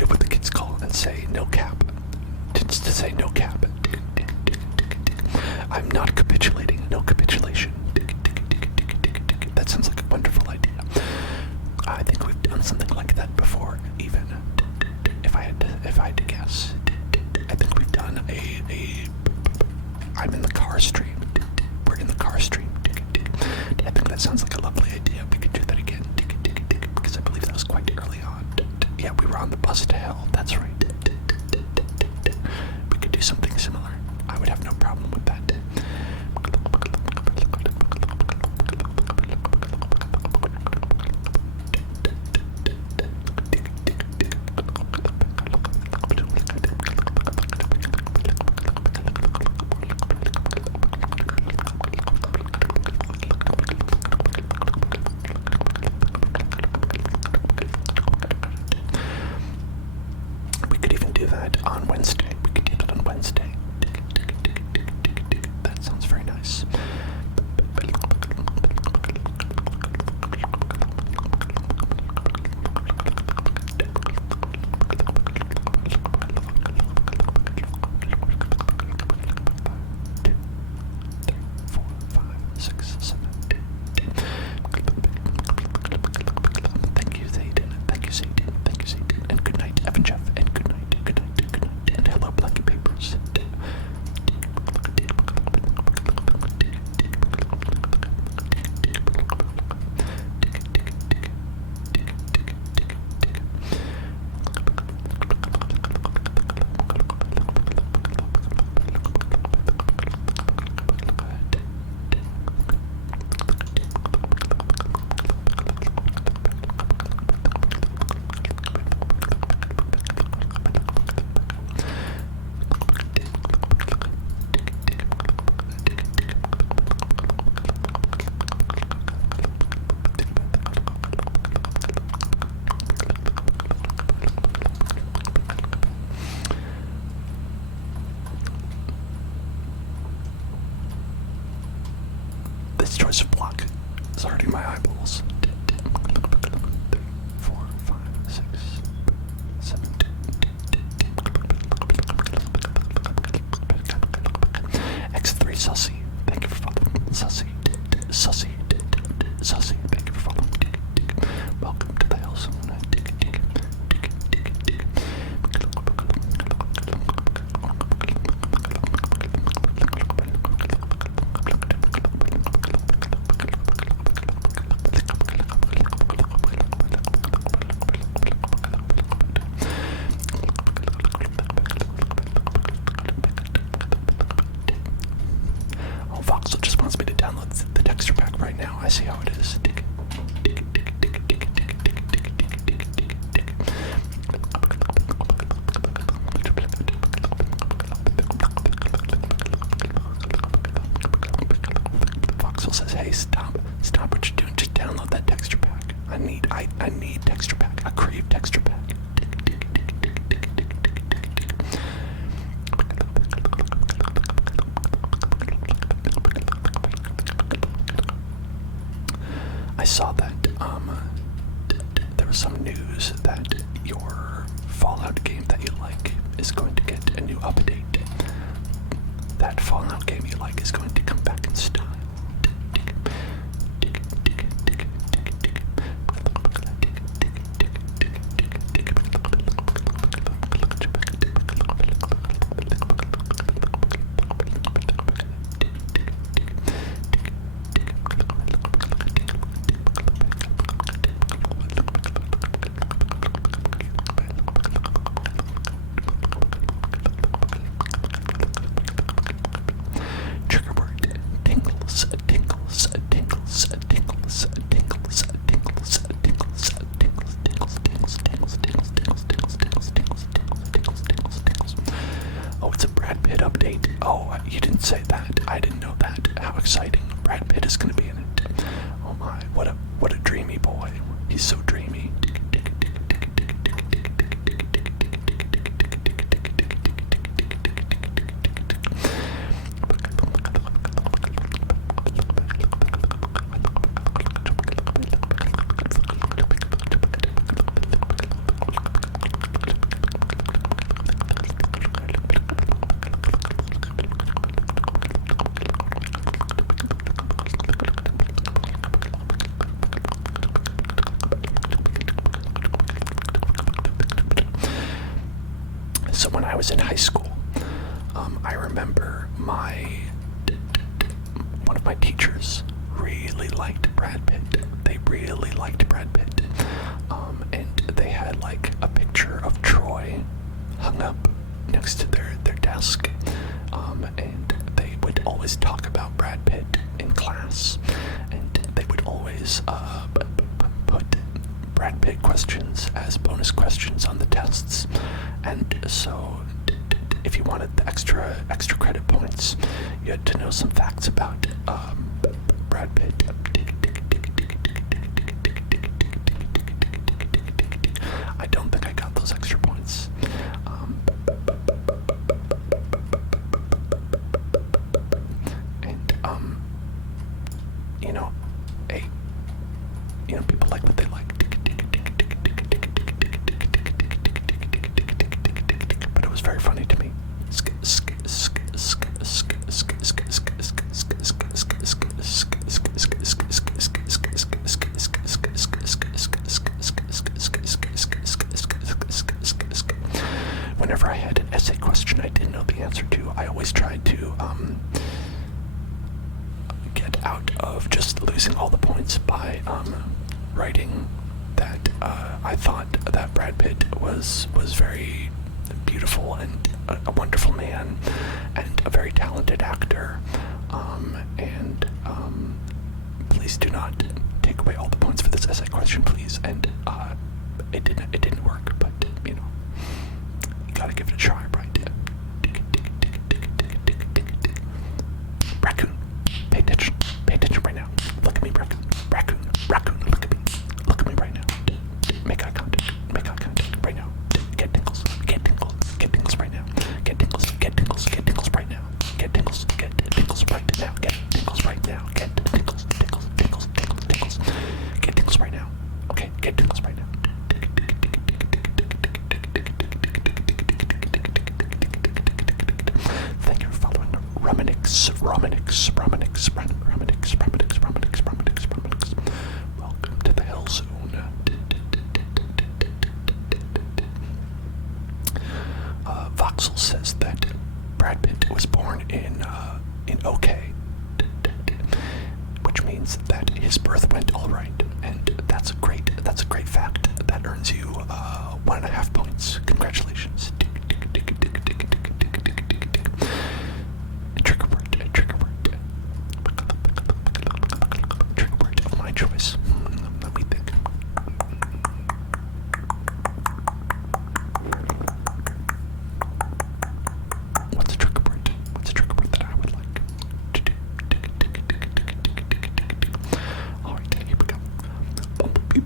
do what the kids call and say no cap. Just to say no cap. I'm not capitulating. No capitulation. That sounds like a wonderful idea. I think we've done something like that before, even if I had to guess. I think we've done a I'm in the car stream. We're in the car stream. I think that sounds like a lovely idea. We could do that again. Because I believe that was quite early on. Yeah, we were on the bus to hell. That's right. We could do something similar. I would have no problem with that. We could even do that on Wednesday. We could do that on Wednesday. That sounds very nice. Thank you, Zayden. Thank you, Zayden. Thank you, Zayden. And good night, Evan Jeff. And good night, good night, good night. And hello, Blanket Papers. This choice of block is hurting my eyeballs. 3, 4, 5, 6, 7. X3 Sussy, thank you for following. Sussy, thank you for following. Welcome to the Hell Zone. Oh, Voxel just wants me to download the texture pack right now. I see how it is. Voxel says, "Hey, stop what you're doing. Just download that texture pack. I need texture pack. I crave texture pack." I saw that there was some news that your Fallout game that you like is going to get a new update. That Fallout game you like is going to come back in style. Trigger word: tingles, tingles, tingles, tingles, tingles, tingles, tingles, tingles, tingles, tingles, tingles, tingles, tingles, tingles, tingles, tingles, tingles, tingles, tingles. Oh, it's a Brad Pitt update. Oh, you didn't say that. I didn't know that. How exciting! Brad Pitt is going to be in it. Oh my, what a dreamy boy. He's so dreamy. So when I was in high school, I remember one of my teachers really liked Brad Pitt. They really liked Brad Pitt. And they had like a picture of Troy hung up next to their desk. And they would always talk about Brad Pitt in class. And they would always put Brad Pitt questions as bonus questions on the tests. And so if you wanted the extra credit points, you had to know some facts about Brad Pitt. I don't think I got those extra points. And people like what they like. But it was very funny to me. Whenever I had an essay question I didn't know the answer to, I always tried to get out of just losing all the points by writing that I thought that Brad Pitt was very beautiful and a wonderful man and a very talented actor. And please do not take away all the points for this essay question, please. And it didn't work, but you gotta give it a try, right? Raccoon, pay attention right now. Look at me, raccoon, look at me right now. Make eye contact right now. Get tingles right now. Get tingles right now. Get tingles right now. Get tingles right now. Get tingles right now. Okay, get tingles right now. Thank you for following Romanix. Welcome to the Hell Zone. Voxel says that Brad Pitt was born in OK, which means that his birth went all right, and that's a great fact. That earns you 1.5 points. Congratulations. Trigger word of my choice. Let me think. What's a trigger word? That I would like to do? Alright, here we go. Bumblebee.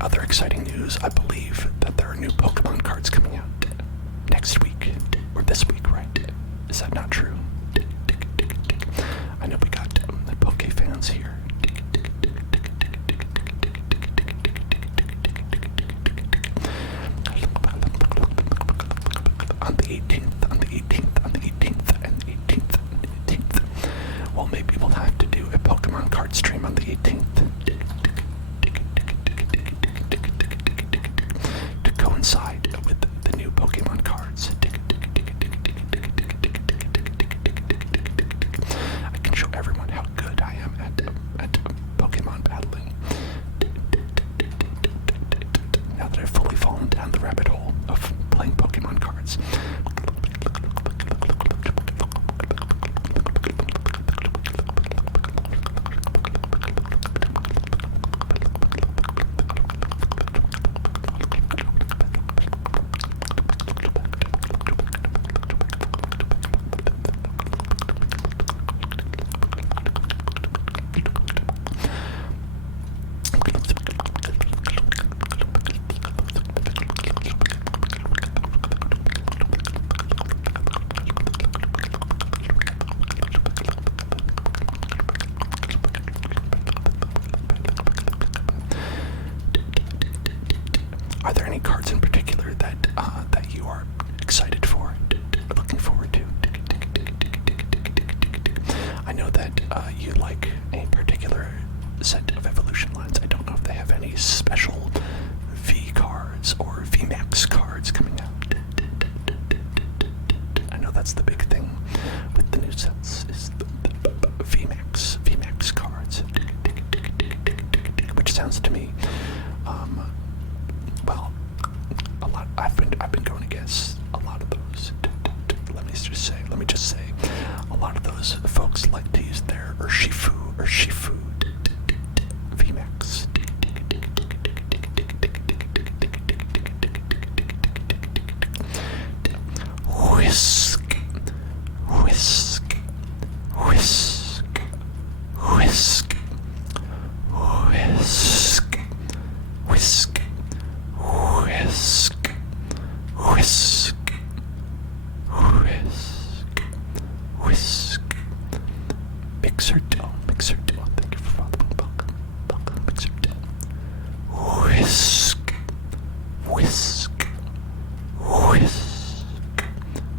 other exciting news, I believe that there are new Pokemon cards coming out next week, or this week, right? Is that not true? I know we got the Poke fans here. On the 18th, and the 18th. Well, maybe we'll have to do a Pokemon card stream on the 18th. To coincide with the new Pokemon cards. I can show everyone how good I am at Pokemon battling. Now that I've fully fallen down the rabbit hole of playing Pokemon cards. Are there any cards in particular that you are excited for, looking forward to? I know that you like a particular set of evolution lines. I don't know if they have any special V cards or VMAX cards coming out. I know that's the big thing with the new sets is the VMAX cards, which sounds to me. Well, a lot. I've been going against a lot of those. Let me just say, a lot of those folks like to use their Urshifu VMAX. Whisk, whisk, whisk, whisk, whisk, whisk. Whisk, whisk, whisk, whisk. Mixer dough. Thank you for following. Welcome, mixer dough. Whisk, whisk, whisk, whisk,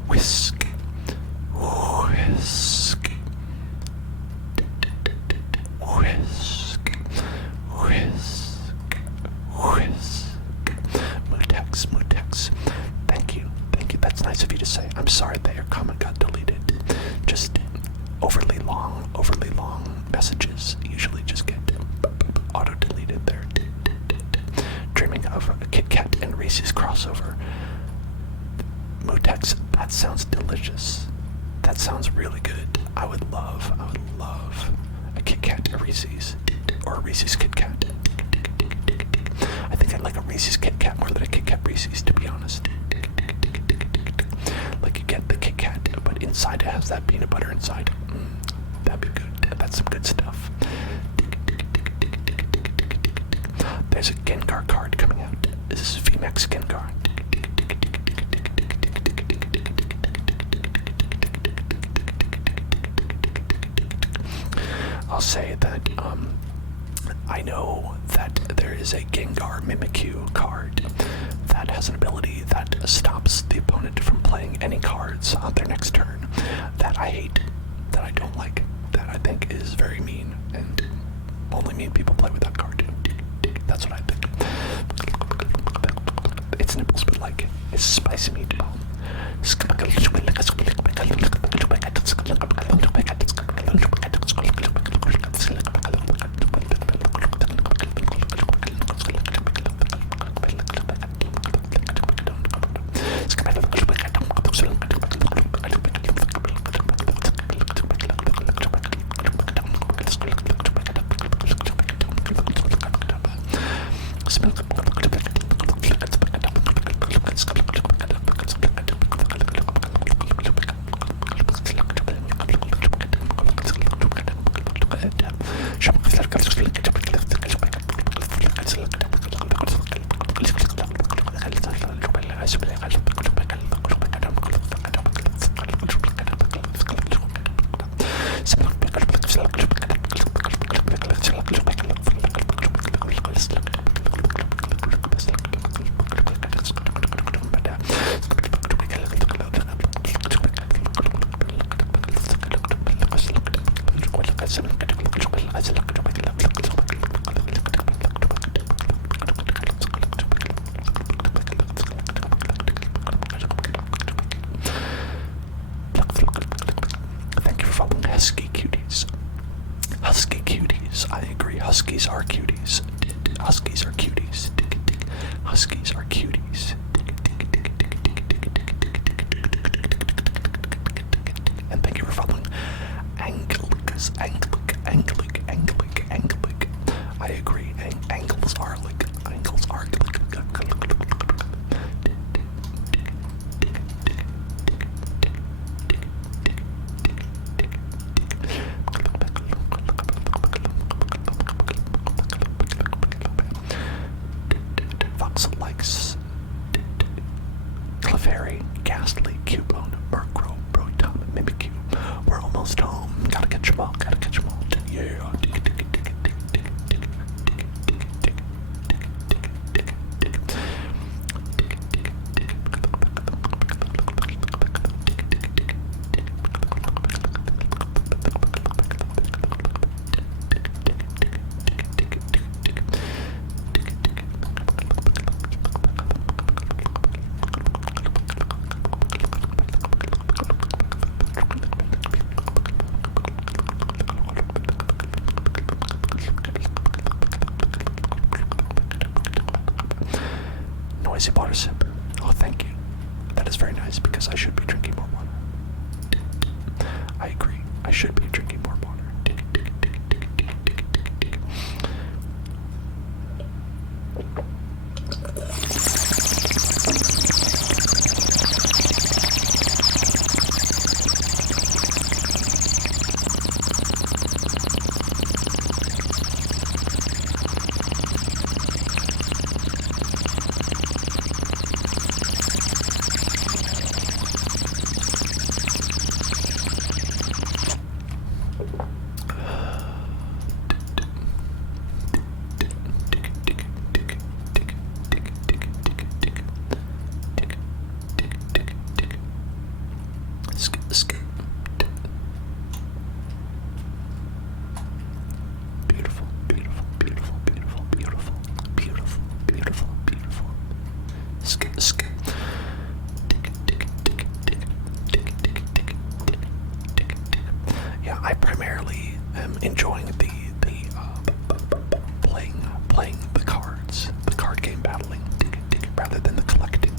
whisk, whisk, whisk, whisk. Mutex. Thank you. That's nice of you to say. I'm sorry that your comment got deleted. Just overly long messages usually just get auto-deleted there. Dreaming of a Kit Kat and Reese's crossover. Mutex, that sounds delicious. That sounds really good. I would love a Kit Kat, a Reese's, or a Reese's Kit Kat. I think I'd like a Reese's Kit Kat more than a Kit Kat Reese's, to be honest. Like you get the Kit Kat, but inside it has that peanut butter inside. That'd be good. That's some good stuff. There's a Gengar card coming out. This is VMAX Gengar. I'll say that I know that there is a Gengar Mimikyu card that has an ability that stops the opponent from playing any cards on their next turn. That I hate, that I don't like, that I think is very mean, and only mean people play with that card. That's what I think. It's nipples, but like, it's spicy meatball. are cuties. Huskies are cuties. Huskies are cuties. And thank you for following. Anglicus, Anglic. I agree. Angles are like. Fox likes Clefairy, Ghastly, Cubone, Murkrow, Brotom, Mimikyu. We're almost home. Gotta catch them all. Yeah. Noisy water sip. Oh, thank you. That is very nice because I should be drinking more water. I agree. I should be drinking more water. Yeah, I primarily am enjoying the playing the cards, the card game battling, rather than the collecting.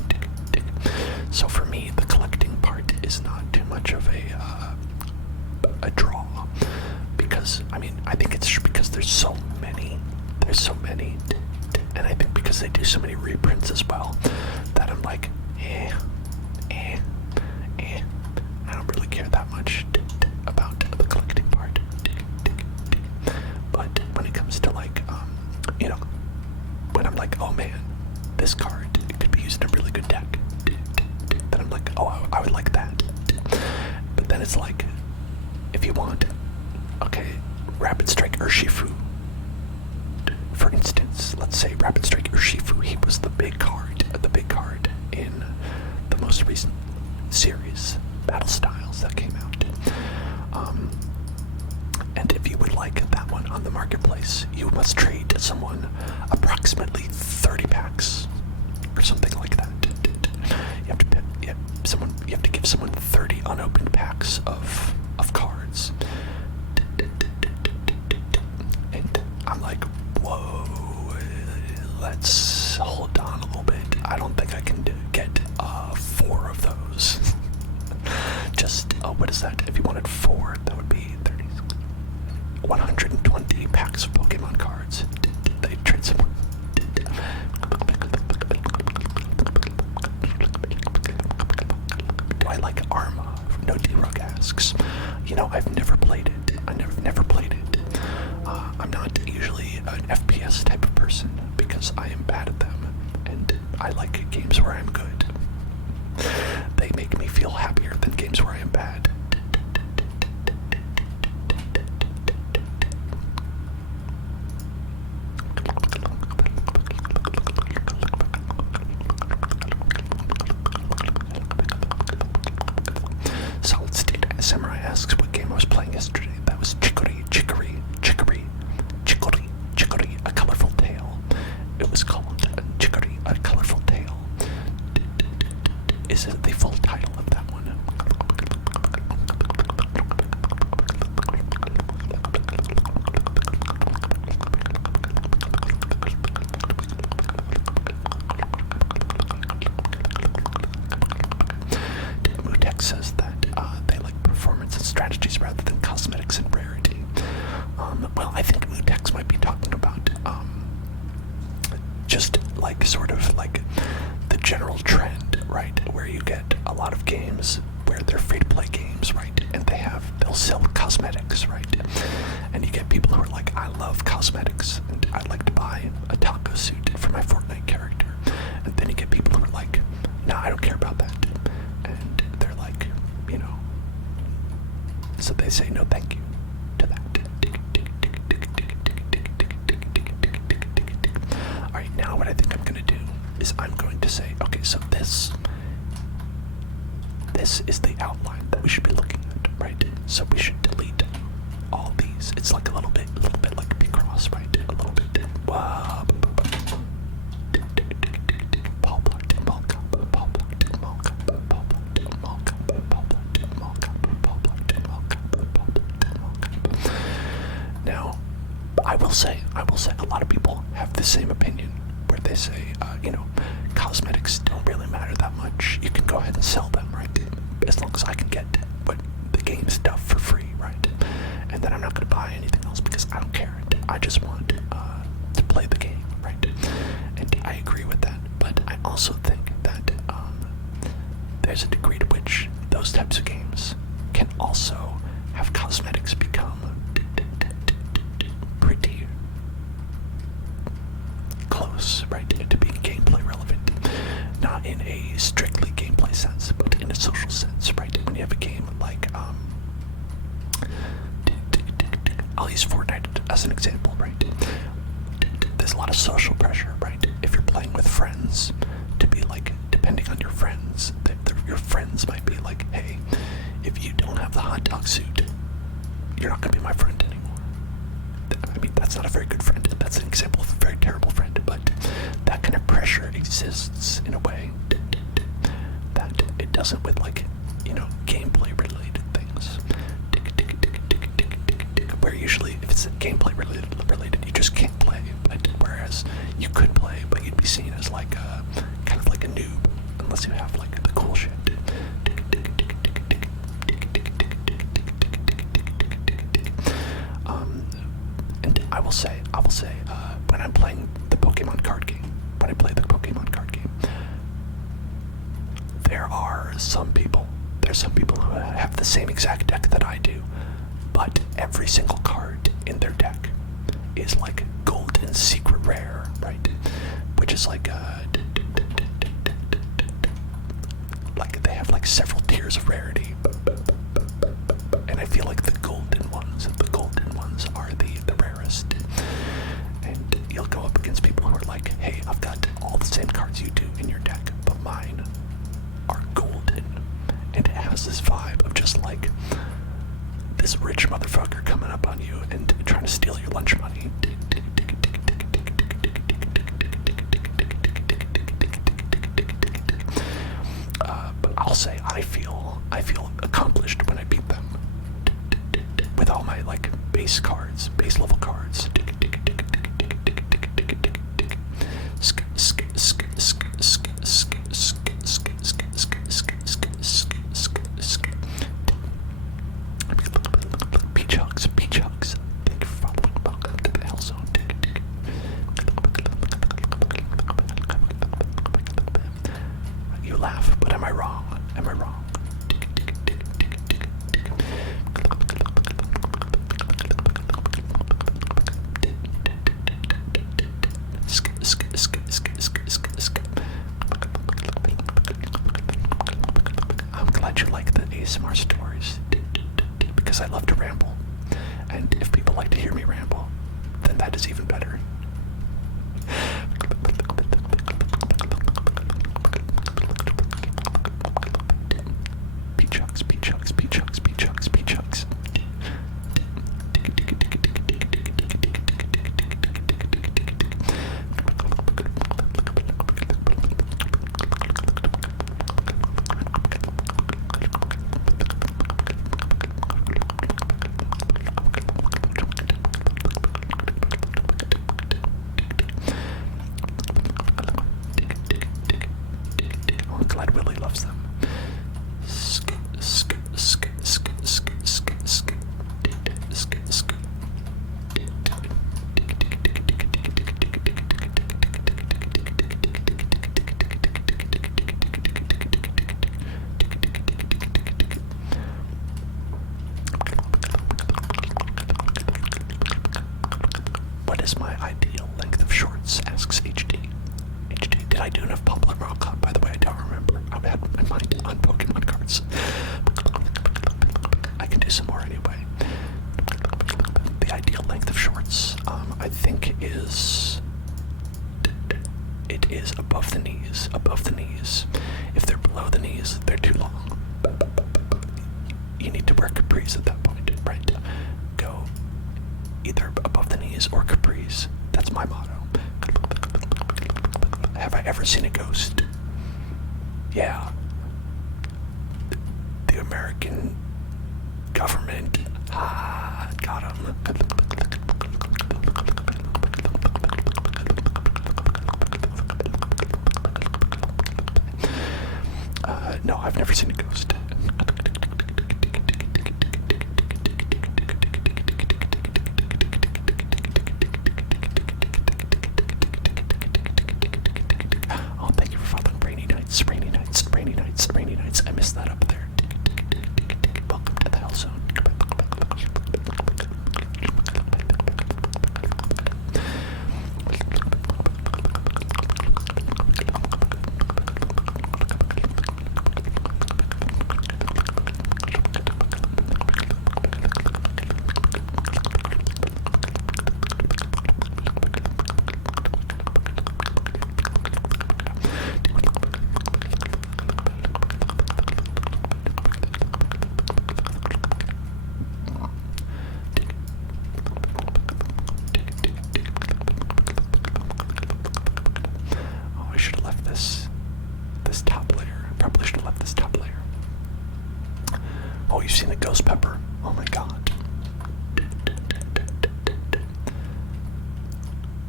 So for me, the collecting part is not too much of a draw, because I think it's because there's so many, and I think because they do so many reprints as well, that I'm like, I don't really care that much about the collecting part. But when it comes to like, when I'm like, oh man, this card, it could be used in a really good deck, then I'm like, oh, I would like that. But then it's like, if you want, okay, Rapid Strike Urshifu, for instance, let's say Rapid Strike Urshifu, he was the big card in the most recent series, Battle Styles, that came out. And if you would like that one on the marketplace, you must trade someone approximately 30 packs or something like that. You have to give someone 30 unopened packs of cards. And I'm like, whoa, let's hold on a little bit. I don't think I can get 4 of those. Just, what is that? If you wanted 4, that would be 30. 120 packs of Pokemon cards. They trade some. Do I like Arma? No D-Rug asks. I've never played it. I've never played it. I'm not usually an FPS type of person because I am bad at them, and I like games where I'm good. They make me feel happier than games where I am bad. Solid State Samurai asks what game I was playing yesterday. That was Chicory, A Colorful Tale. It was called Chicory, A Colorful Tale. Is it the full title of that one? just like sort of like the general trend, right? Where you get a lot of games where they're free-to-play games, right? And they'll sell cosmetics, right? And you get people who are like, I love cosmetics, and I'd like to buy a taco suit for my Fortnite character. And then you get people who are like, no, I don't care about that. And they're like, you know, so they say no thank you to that. Alright, now what I think I'm going to do is I'm going to say, okay, so this is the outline that we should be looking at, right? So we should delete all these. It's like a little bit like B cross, right? A little bit. Now, I will say, a lot of people have the same opinion, where they say, you know, cosmetics don't really matter that much. You can go ahead and sell them, right? As long as I can get what the game stuff for free, right? And then I'm not going to buy anything else because I don't care. I just want to play the game, right? And I agree with that, but I also think that there's a degree to which those types of games can also have cosmetics become pretty close, right, to being gameplay relevant. Not in a strictly gameplay sense, but in a social sense, right? When you have a game like, I'll use Fortnite as an example, right? There's a lot of social pressure, right? If you're playing with friends, to be like, depending on your friends, your friends might be like, hey, if you don't have the hot dog suit, you're not going to be my friend anymore. I mean, that's not a very good friend. That's an example of a very terrible friend, but that kind of pressure exists in a way that it doesn't with, like, you know, gameplay related things. Where usually, if it's gameplay related, you just can't play. But whereas you could play, but you'd be seen as like a kind of like a noob unless you have like the cool shit. And I will say, when I'm playing the Pokemon card game, there's some people who have the same exact deck that I do, but every single card in their deck is like gold and secret rare, right? Which is like they have like several tiers of rarity, and I feel like the golden ones are the rarest. And you'll go up against people who are like, hey, I've got all the same cards you do in your deck, but mine are golden. And it has this vibe of just like this rich motherfucker coming up on you and trying to steal your lunch money. But I'll say I feel accomplished when I beat them with all my like base level cards. Peach hugs. Thank you for following. Welcome to the Hell Zone. You laugh, but am I wrong? I'm glad you like the ASMR stories, because I love to ramble, and if people like to hear me ramble, then that is even better. Peach hugs. is above the knees, above the knees. If they're below the knees, they're too long. You need to wear capris at that point, right? Go either above the knees or capris. That's my motto. Have I ever seen a ghost? Yeah. The American government. Got him. No, I've never seen a ghost. Oh, thank you for following Rainy Nights, Rainy Nights, Rainy Nights, Rainy Nights. I missed that up there. Welcome to the Hell Zone. This top layer. I probably should have left this top layer. Oh, you've seen a ghost pepper? Oh my god.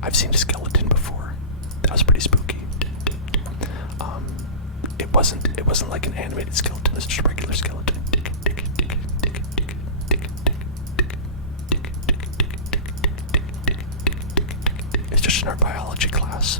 I've seen a skeleton before. That was pretty spooky. It wasn't like an animated skeleton. It's just a regular skeleton. It's just in our biology class.